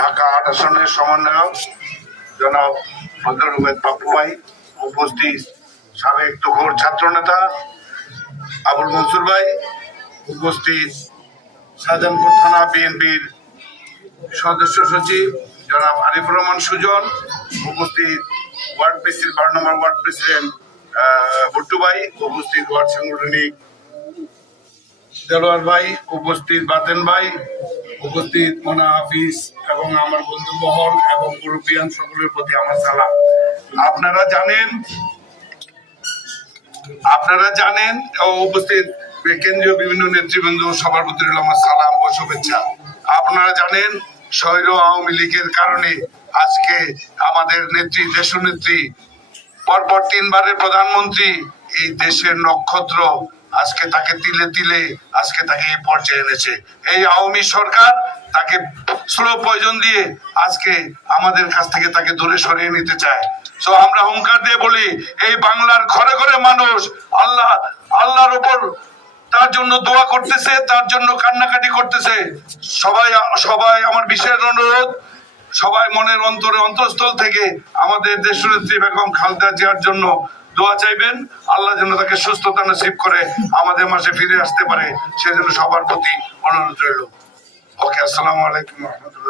ঢাকা ৮ আসনের সমন্বয়ক জনাব ফজলুল আহমেদ পাপ্পু ভাই, উপস্থিত সাবেক তুখোর ছাত্র নেতা আবুল মনসুর ভাই, উপস্থিত শাহজাহানপুর থানা বিএনপির সদস্য সচিব জনাব আরিফুর রহমান সুজন, উপস্থিত ওয়ার্ড প্রেসিডেন্ট 12 নম্বর ওয়ার্ড প্রেসিডেন্ট ভুট্টু ভাই, উপস্থিত ওয়ার্ড সাংগঠনিক দেলোয়ার ভাই, উপস্থিত বাতেন ভাই, উপস্থিত মোনা হাফিজ এবং আমার বন্ধু মহল এবং মুরব্বিয়ান সকলের প্রতি আমার সালাম। আপনারা জানেন উপস্থিত কেন্দ্রীয় বিভিন্ন নেতৃবৃন্দ সবার প্রতি আমার সালাম ও শুভেচ্ছা। আপনারা জানেন স্বৈর আওয়ামী লীগের কারণে আজকে আমাদের নেত্রী, দেশনেত্রী, পরপর 3 বারের প্রধানমন্ত্রী, এই দেশের নক্ষত্র, আজকে তাকে তিলে তিলে আজকে তাকে এই পর্যায়ে এনেছে। এই আওয়ামী সরকার তাকে স্লো পয়জন দিয়ে আজকে আমাদের কাছ থেকে তাকে দূরে সরিয়ে নিতে চায়। তো আমরা হুঙ্কার দিয়ে বলি, এই বাংলার ঘরে ঘরে মানুষ আল্লাহর উপর তার জন্য দোয়া করতেছে, তার জন্য কান্নাকাটি করতেছে। সবাই আমার বিশেষ অনুরোধ, সবাই মনের অন্তরস্থল থেকে আমাদের দেশনেত্রী বেগম খালেদা জিয়ার জন্য দোয়া চাইবেন। আল্লাহ যেন তাকে সুস্থতা নসিব করে আমাদের মাঝে ফিরে আসতে পারে, সেজন্য সবার প্রতি অনুরোধ রইল। ওকে, আসসালামু আলাইকুম রহমতুল্লাহ।